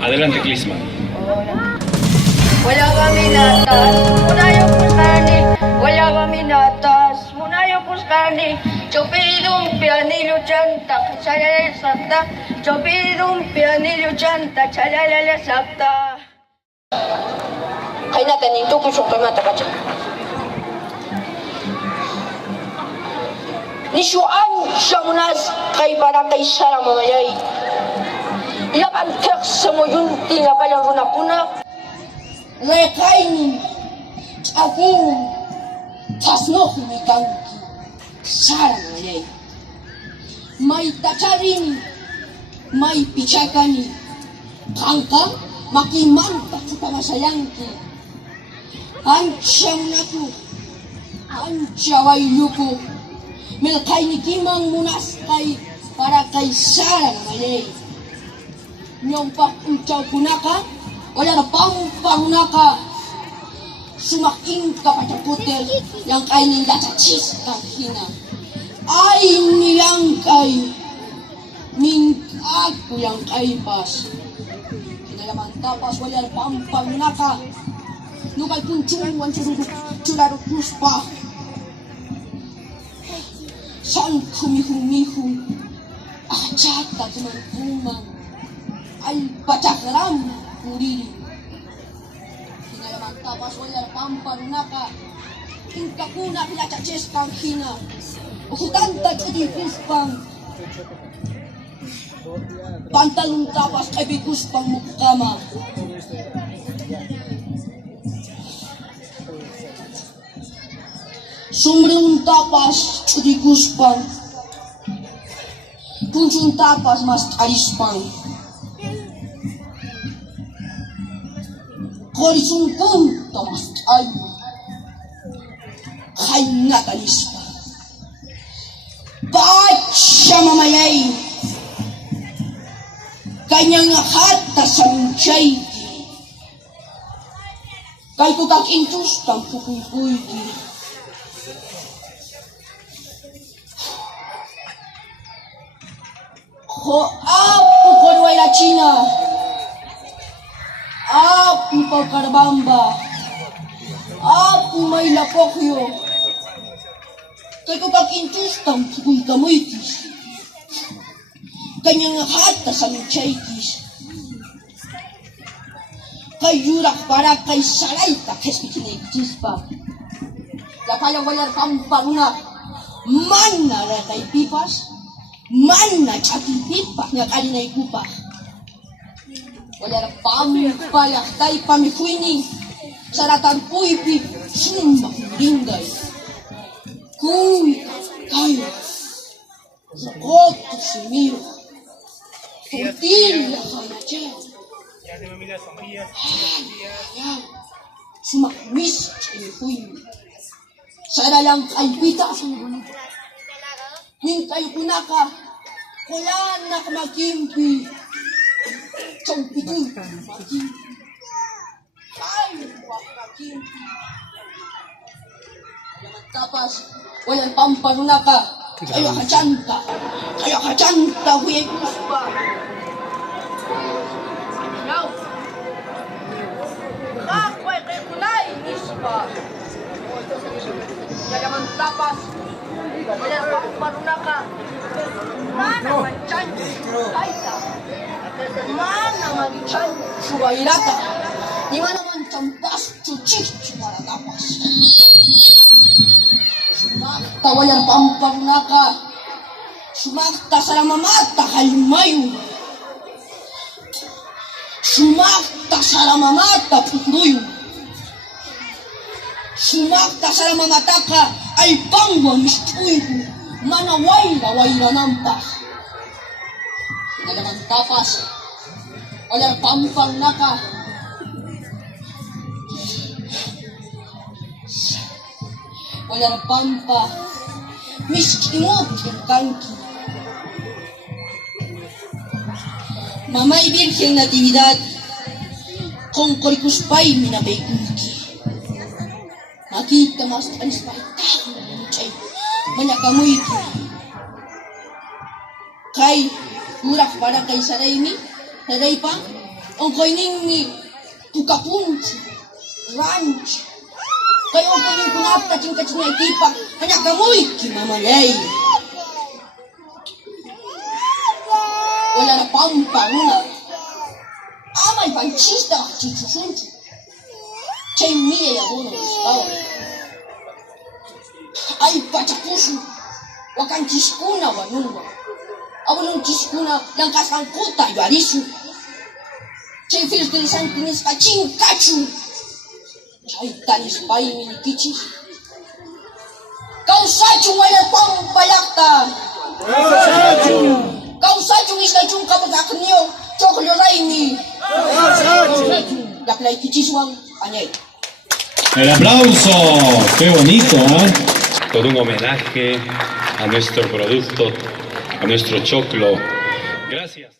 Adelante, Clisman. Wala kami natas, muna yung puskani. Wala kami natas, muna yung puskani. Chopidum pianillo chanta, chalala sakta. Chopidum pianillo chanta, chalala sakta. Kaya natin yung tukos yung kamata ka dyan. Nisuan siya munas kay para kay Sarah mamayay. Ilakantek sa mo yun tinapalang runapunak. Rekainin, aking, tasnok ni Kanki, Sarah mamayay. May tacharin, may pichakani, kangkang, makimanta sa pamasayangki. Ansyang naku, ansyaway luko, milkay ni Kimang munas kay para kay Sarah mamayay. Nyong pakuncaw kunaka, wala na pang-pangunaka, sumaking kapataputel, yang kay ninda sa chis kahina. Ay niyang kay, ning ako yang kay pas. Kinalaman tapas, wala na pang-pangunaka, nukay kuncungan curarot muspa. Saan humihumihu, achata tumantungan, ay pachakram kurili. Kinalaman tapas wala pamparunaka, ingkakuna pilachaches kang hina, ukutanta kadi puspang, pantalon tapas kay bikuspang mukama. Sumriung tapas kadi kuspang, punsun tapas mas alispang. Korisung punto mas ayo, kay natanispa. Bacha mamayay, kanyang hata sa munchay, kay kukakintus kang pupuy-puy. Ko apu konway la China, apu pagkarbamba, apu may lapokyo, kay kukakintus kang pupuy kamuitis, kanyang hata sa muchaitis, kay yurak para kay saray takes kikinaitis pa, lakayang walar pampanguna, man na kay pipas, man na chati pipas nga kalinay kupa. Wala na pampayak tayo pamikuining, saratan puipi, sumbak ringgay. Kuy kayo, koto si Miro, kuntil na kaya dyan. Sumakmis kinikuin. Sana lang kay pita sa bonito. Hintay ko na ka, kaya na ka magkimpi. Champitoy, magkimpi. Kayo ka magkimpi. Walang tapas, walang pamparuna ka. Kaya ka chanta, huyay kuspa. Now, kakway kay kulay, nispa. Walang tapas, walang pamparuna ka. Mana manchan, kaita. Mana manchan, suwairata. Di mana manchan pas, cuci para tapas. Sumakta walang pamparunaka, sumakta sa lamamata halimayo, sumakta sa lamamata putruyo, sumakta sa lamamata ka ay bangwang mistuyo, manawayla nampas. Nalaman tapas, walang pamparunaka, walang pampa, miski mo yung Kanki. Mamay Birheng Natividad, kung korikuspay minabay kunki. Makita mas anis pa itaw na munchay, manakamoy ki. Kay, murak para kay saray pa, ang kaining tukapunch, ranch. Kayo ang kaining kunap kacing-kacing na ikipak, kanya kamoy, kimamalay. Wala na pampanguna. Amay panchista, chichusunchu. Chay miya yabono iskaw. Ay pachapusu, wakan chiskuna wanunwa. Awalong chiskuna lang kasangkuta yarisu. Chay filtrisan tinis kaching kachu. Chay tanis bayi minikichis. Kau sachu wala pampalakta. Kau sachu iska chung kapatak niyo. Choklo raimi. Daklay kichiswang anyay. El aplauso, qué bonito, ¿eh? Todo un homenaje a nuestro producto, a nuestro choclo. Gracias.